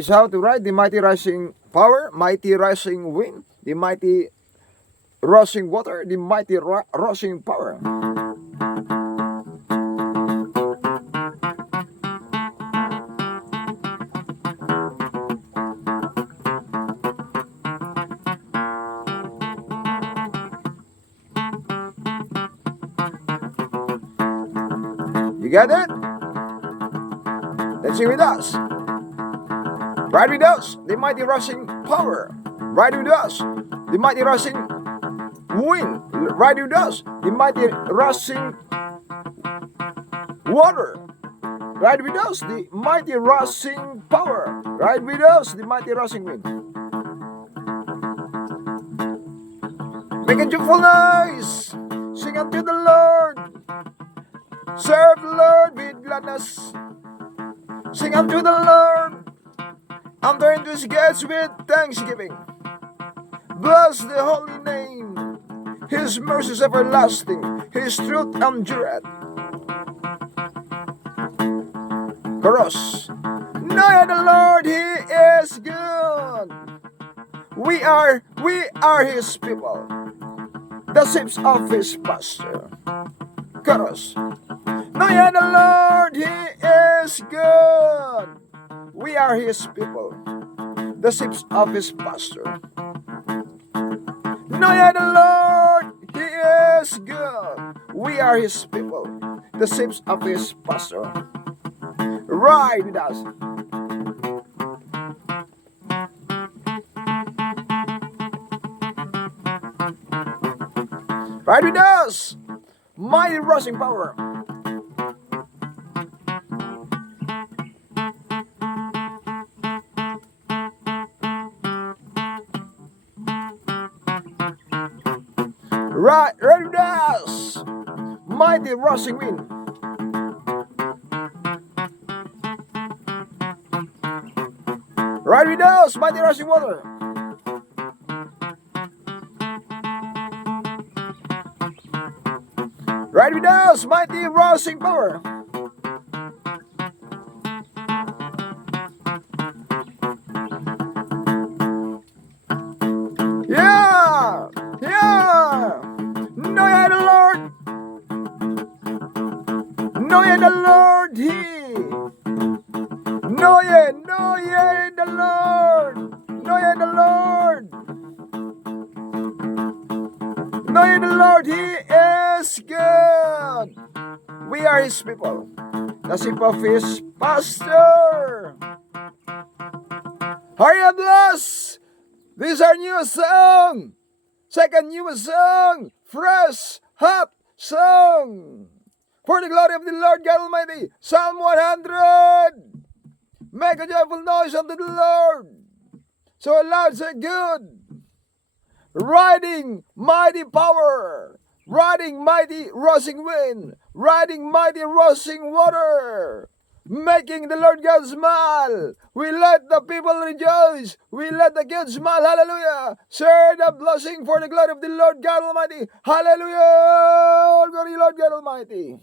is how to ride the mighty rising power, mighty rising wind, the mighty rushing water, the mighty rushing power. You get it? Let's sing with us. Ride with us, the mighty rushing power. Ride with us, the mighty rushing wind. Ride with us, the mighty rushing water. Ride with us, the mighty rushing power. Ride with us, the mighty rushing wind. Make a joyful noise. Sing unto the Lord. Serve the Lord with gladness. Sing unto the Lord. Enter into his gates with thanksgiving. Bless the holy name. His mercy is everlasting. His truth endureth. Chorus. Know the Lord, he is good. We are his people, the sheep of his pasture. Chorus. Know the Lord, he is good. We are his people, the sheep of his pasture. Know the Lord, he is good. We are his people, the sheep of his pasture. Ride with us. Ride with us. Mighty rushing power. Ride with us. Mighty rushing wind. Ride with us, mighty rushing water. Ride with us, mighty rushing power. Yeah, yeah. Know ye the Lord. Know ye the Lord, he. Know ye the Lord. Know ye the Lord. Know ye the Lord, he is good. We are his people, the sheep of his pasture. Hurry up, bless. This is our new song. Second new song. Fresh, hot song. For the glory of the Lord God Almighty. Psalm 100. Make a joyful noise unto the Lord. So loud, so good. Riding mighty power. Riding mighty rushing wind. Riding mighty rushing water. Making the Lord God smile. We let the people rejoice. We let the kids smile. Hallelujah. Share the blessing for the glory of the Lord God Almighty. Hallelujah. Glory, Lord God Almighty.